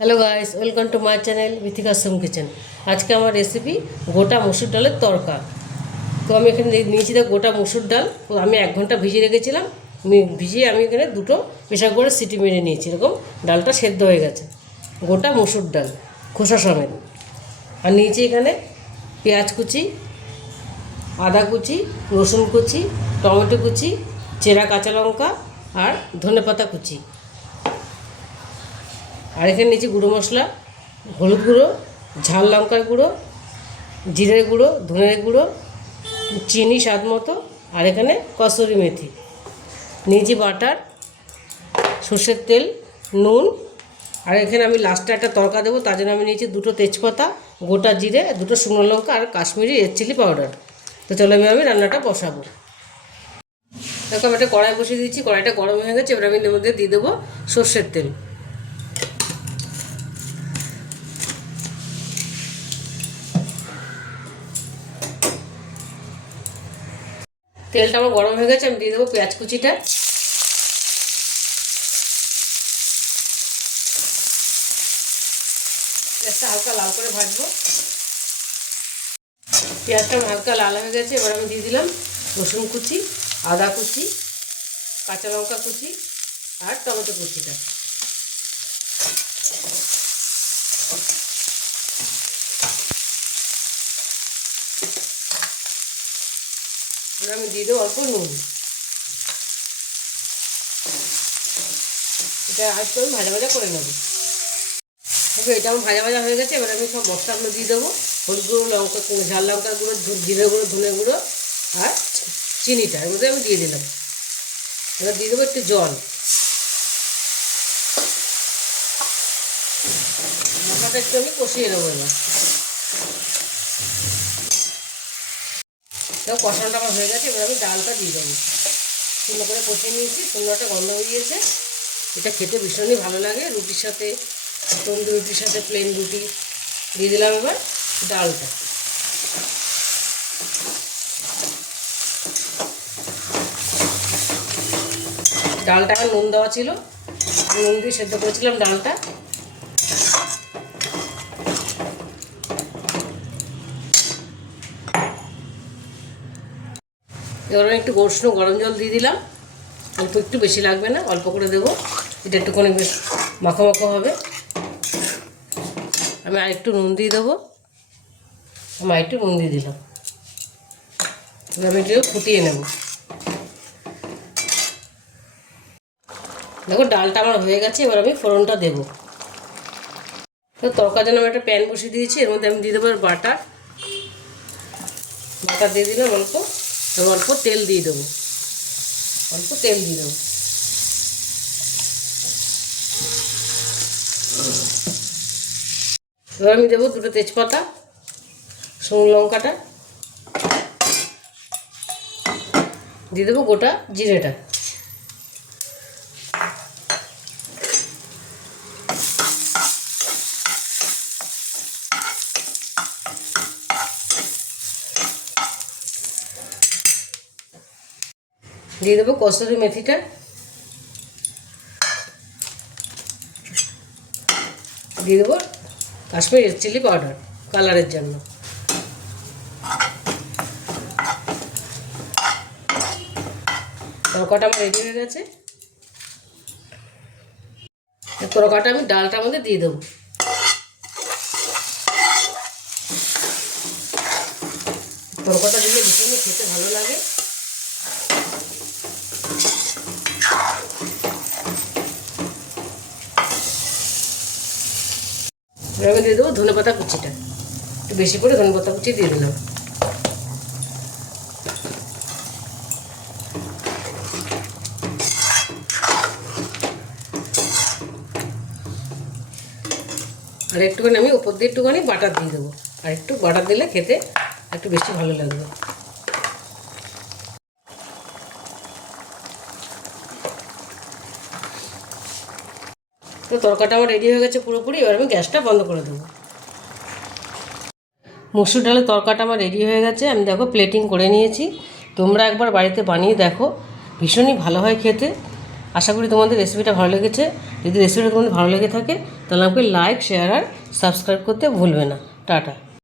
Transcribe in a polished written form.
Hello guys, welcome to my channel Mithika Som kitchen. আজকে আমার recipe গোটা মসুর ডালের তরকা। তো আমি এখানে নিয়েছি গোটা মসুর ডাল। তো আমি 1 ঘন্টা ভিজিয়ে রেখেছিলাম। ভিজিয়ে আমি এখানে 2টো প্রেসার করে সিটি মেরে নিয়েছি। এরকম ডালটা সেদ্ধ হয়ে গেছে। গোটা মসুর ডাল খোসা সমেত। আর নিয়েছি এখানে পেঁয়াজ কুচি, আদা কুচি, রসুন কুচি, টমেটো কুচি, চেরা কাঁচা লঙ্কা আর ধনেপাতা কুচি। আর এখানে নিয়েছি গুঁড়ো মশলা, হলুদ গুঁড়ো, ঝাল লঙ্কার গুঁড়ো, জিরের গুঁড়ো, ধনের গুঁড়ো, চিনি স্বাদ মতো, আর এখানে কসুরি মেথি। নিয়েছি বাটার, সর্ষের তেল, নুন। আর এখানে আমি লাস্টে একটা তড়কা দেবো, তার জন্য আমি নিয়েছি 2টো তেজপাতা, গোটা জিরে, 2টো শুকনো লঙ্কা আর কাশ্মীরি রেড চিলি পাউডার। তো চলো আমি রান্নাটা বসাবো। দেখো আমি একটা কড়াই বসিয়ে দিয়েছি, কড়াইটা গরম হয়ে গেছে। এবার আমি এর মধ্যে দিয়ে দেবো সর্ষের তেল। তেলটা আমার গরম হয়ে গেছে, আমি দিয়ে দেবো পেঁয়াজ কুচিটা। পেঁয়াজটা হালকা লাল করে ভাজবো। পেঁয়াজটা হালকা লাল হয়ে গেছে। এবার আমি দিয়ে দিলাম রসুন কুচি, আদা কুচি, কাঁচা লঙ্কা কুচি আর টমেটো কুচিটা। এবার আমি দিয়ে দেবো অল্প নুন। এটা আজকে আমি ভাজা ভাজা করে নেবো। ওকে, এটা আমার ভাজা ভাজা হয়ে গেছে। এবার আমি সব মশলাগুলো দিয়ে দেবো। হলুদ গুঁড়ো, লঙ্কা, ঝাল লঙ্কার গুঁড়ো, জিরে গুঁড়ো, ধনে গুঁড়ো আর চিনিটা এর মধ্যে আমি দিয়ে দিলাম। এবার দিয়ে দেবো একটু জল। মশলাটা একটু আমি কষিয়ে নেবো। এবার কষানোটা আমার হয়ে গেছে। এবার আমি ডালটা দিয়ে দেবো। সুন্দর করে কষিয়ে নিয়েছি, সুন্দর একটা গন্ধ বেরিয়েছে। এটা খেতে ভীষণই ভালো লাগে রুটির সাথে, তন্দুরি রুটির সাথে, প্লেন রুটি। দিয়ে দিলাম এবার ডালটা। ডালটা আমার নুন দেওয়া ছিল, নুন দিয়ে সেদ্ধ করেছিলাম ডালটা। এবার আমি একটু উষ্ণ গরম জল দিয়ে দিলাম। অল্প, একটু বেশি লাগবে না, অল্প করে দেবো। এটা একটুখানি বেশ মাখো মাখো হবে। আমি আরেকটু নুন দিয়ে দেবো। আমি আরেকটু নুন দিয়ে দিলাম। এবার আমি একটু ফুটিয়ে নেব। দেখো ডালটা আমার হয়ে গেছে। এবার আমি ফোড়নটা দেবো। তো তরকার জন্য আমি একটা প্যান বসিয়ে দিয়েছি। এর মধ্যে আমি দিয়ে দেবো বাটার। বাটার দিয়ে দিলাম অল্প। এবার অল্প তেল দিয়ে দেবো। অল্প তেল দিয়ে দেবো। এবার আমি দেবো 2টো তেজপাতা, শুকনো লঙ্কাটা দিয়ে দেবো, গোটা জিরেটা দিয়ে দেবো, কসুরি মেথিটা দিয়ে দেবো, কাশ্মীরি রেড চিলি পাউডার কালারের জন্য। তরকাটা আমার রেডি হয়ে গেছে। তরকাটা আমি ডালটার মধ্যে দিয়ে দেবো। তরকাটা দিলে ভীষণই খেতে ভালো লাগে। আমি দিয়ে দেবো ধনেপাতা কুচিটা, একটু বেশি করে ধনেপাতা কুচি দিয়ে দিলাম। আর একটুখানি আমি উপর দিয়ে একটুখানি বাটার দিয়ে দেবো। আর একটু বাটার দিলে খেতে একটু বেশি ভালো লাগবে। তো তরকাটা আমার রেডি হয়ে গেছে পুরোপুরি। এবার আমি গ্যাসটা বন্ধ করে দেবো। মসুর ডালের তরকাটা আমার রেডি হয়ে গেছে। আমি দেখো প্লেটিং করে নিয়েছি। তোমরা একবার বাড়িতে বানিয়ে দেখো, ভীষণই ভালো হয় খেতে। আশা করি তোমাদের রেসিপিটা ভালো লেগেছে। যদি রেসিপিটা তোমাদের ভালো লেগে থাকে তাহলে আমাকে লাইক, শেয়ার আর সাবস্ক্রাইব করতে ভুলবে না। টাটা।